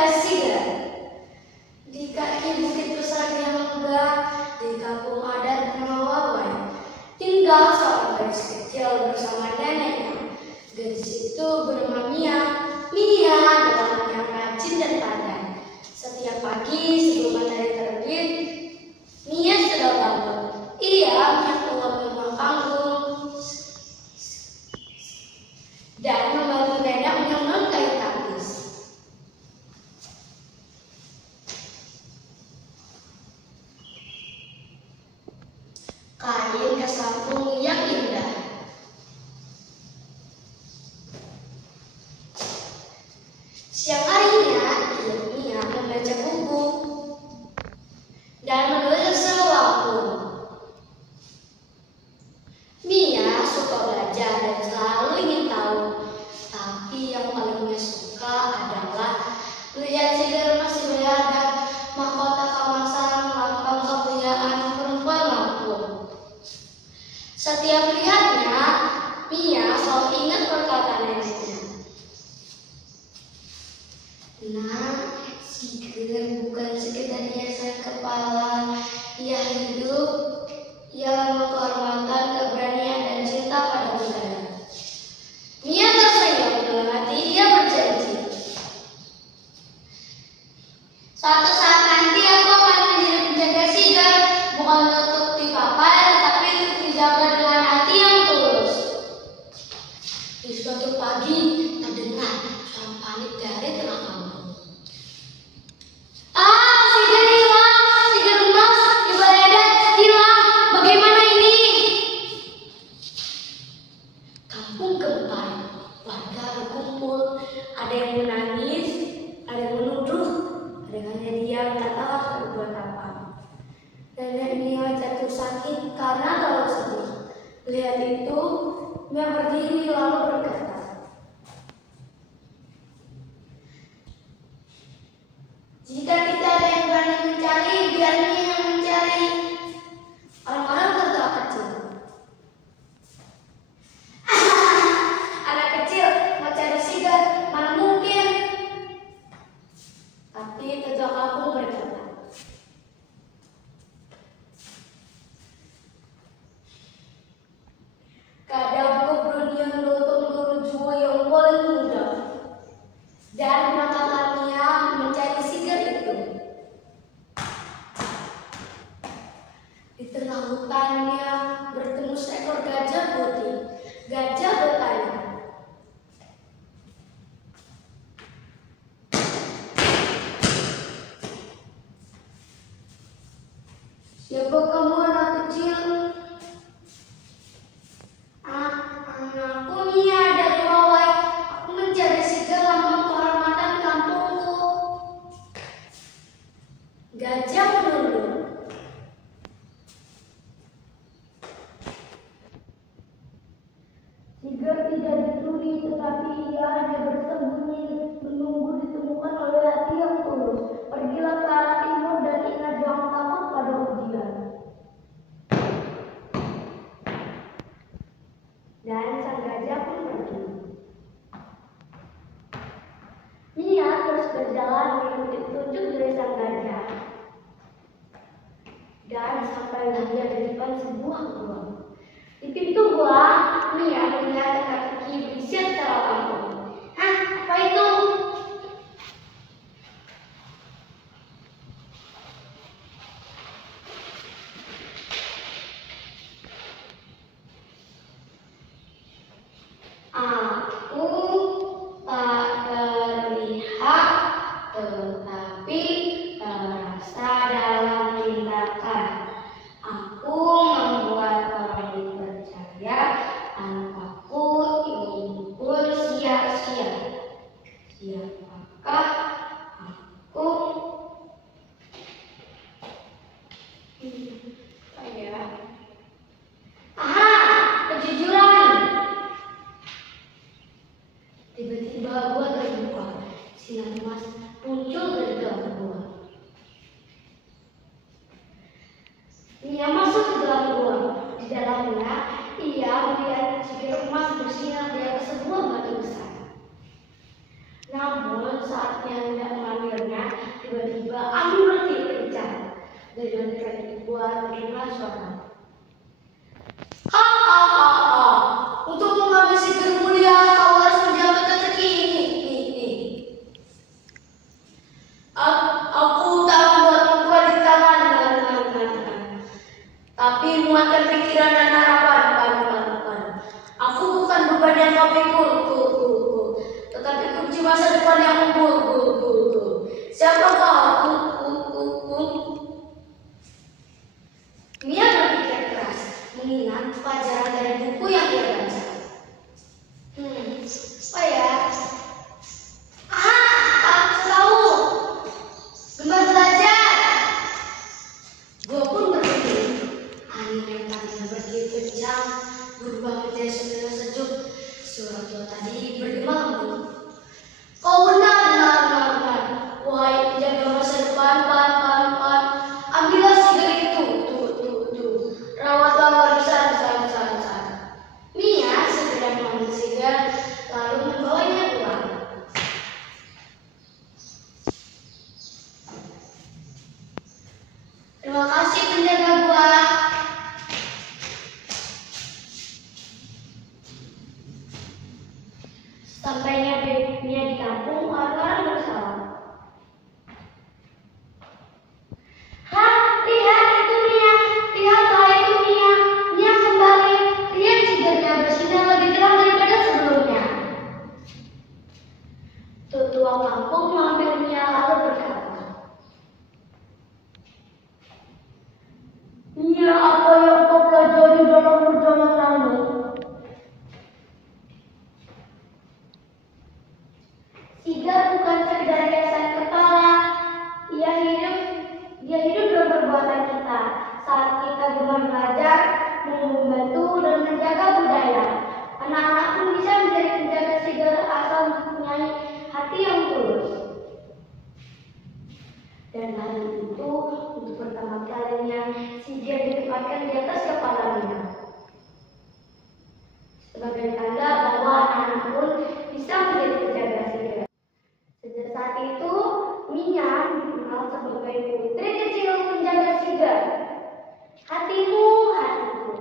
menjaga Sigar. Di kaki bukit besar yang megah, di kampung adat bernama Wawan, tinggal seorang gadis kecil bersama neneknya. Gadis itu bernama Mia. Mia adalah anak yang rajin dan pandai. Setiap pagi sebelum matahari terbit, Mia sudah bangun. Ia keluar ke ruang panggung dan membantu nenek menyusun kain tapis. Kain kesampung yang indah. Siang harinya, Mia membaca buku dan menulis sesuatu. Mia suka belajar dan selalu ingin tahu, tapi yang paling Mia suka adalah melihat Sigar masih berada mahkota kemasan lambang kebudayaan perempuan Lampung. Setiap melihatnya, Mia selalu ingat perkataan neneknya. Nah, Sigar bukan sekedar hiasan kepala, ia hidup, ia menghormatkan keberanian dan cinta pada budaya. Mia tersenyum dalam hati, ia berjanji. Suatu saat nanti aku akan menjadi penjaga Sigar, bukan untuk dipakai, tetapi untuk dijaga dengan hati yang tulus. Di suatu pagi, terdengar suara panik dari tengah kampung. Sigar hilang, Sigar emas, di balai adat hilang. Bagaimana ini? Kampung gempar, warga berkumpul. Ada yang menangis, ada yang menuduh, ada yang hanya diam tak tahu harus berbuat apa. Nenek Mia jatuh sakit karena terlalu sedih. Melihat itu, Mia berdiri lalu berkata, jika kita ada yang berani mencari, biar Mia yang mencari. Orang-orang tertawa kecil. Anak kecil mau cari Sigar, mana mungkin? Tapi tetua kampung berkata, kadang keberanian datang dari jiwa yang paling muda. Dan berangkatlah Mia mencari Sigar itu. Di tengah hutannya bertemu seekor gajah putih. Gajah bertanya, siapa kamu anak kecil? Aku Mia dari Hawaii. Aku mencari Sigar lambang kehormatan kampungku. Gajah menunduk. Sigar tidak dicuri, tetapi ia hanya bersembunyi, menunggu ditemukan oleh hati yang tulus. Pergilah ke arah timur dan ingat jangan takut pada ujian. Dan sang gajah pun pergi. Mia terus berjalan mengikuti petunjuk dari sang gajah. Dan sampailah dia di depan sebuah gua. Di pintu gua, Mia melihat teka-teki berisian cara kampung. Hah, apa itu? Aku tak terlihat, tetapi terasa dalam tindakan. Aku membuat orang dipercaya tanpaku impulsian. Namun saat dia hendak mengambilnya, tiba-tiba angin bertiup kencang. Dengan kaki dibuat terdengar suara. Ha ha ha ha! Untuk mengambil sigar mulia, kau harus menjaga teka-teki ini. Aku tak membuat membuat di tangan, tapi muatkan pikiran dan harapan. Aku bukan beban yang kau pikul, tetapi kunci masa depan yang unggul. Siapa kau? Mia berpikir keras, mengingat pelajaran dari buku yang dia baca. Oh ya? Aku tahu. Gemar belajar. Gua pun berpikir, angin yang tadinya bertiup kencang berubah menjadi sembilan sejuk. Suara tua tadi bergema. Kau benar. Wahai penjaga masa depan, ambillah sigar itu. Rawatlah warisan. Mia segera mengambil sigar, lalu membawanya pulang. Terima kasih penjaga gua. Sampainya Mia di kampung, orang-orang bersalah. Lihatlah itu Mia. Mia kembali. Lihat sigarnya bersinar lebih terang daripada sebelumnya. Tetua kampung mengambil Mia lalu berkata, Mia, apa yang kau pelajari dalam perjalananmu? Sigar bukan sekedar hiasan kepala. Dia hidup dalam perbuatan kita. Saat kita gemar belajar, membantu dan menjaga budaya. Anak-anak pun bisa menjadi penjaga sigar asal mempunyai hati yang tulus. Dan hari itu, untuk pertama kalinya, sigar ditempatkan di atas kepalanya. Sebagai tanda bahwa anak-anak pun bisa menjadi penjaga sigar. Sejak saat itu, Mia dikenal sebagai putri kecil penjaga sigar. Hatimu,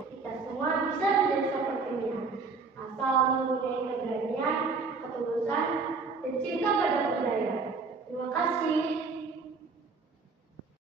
kita semua bisa menjadi seperti Mia, asal mempunyai keberanian, ketulusan, dan cinta pada budaya. Terima kasih.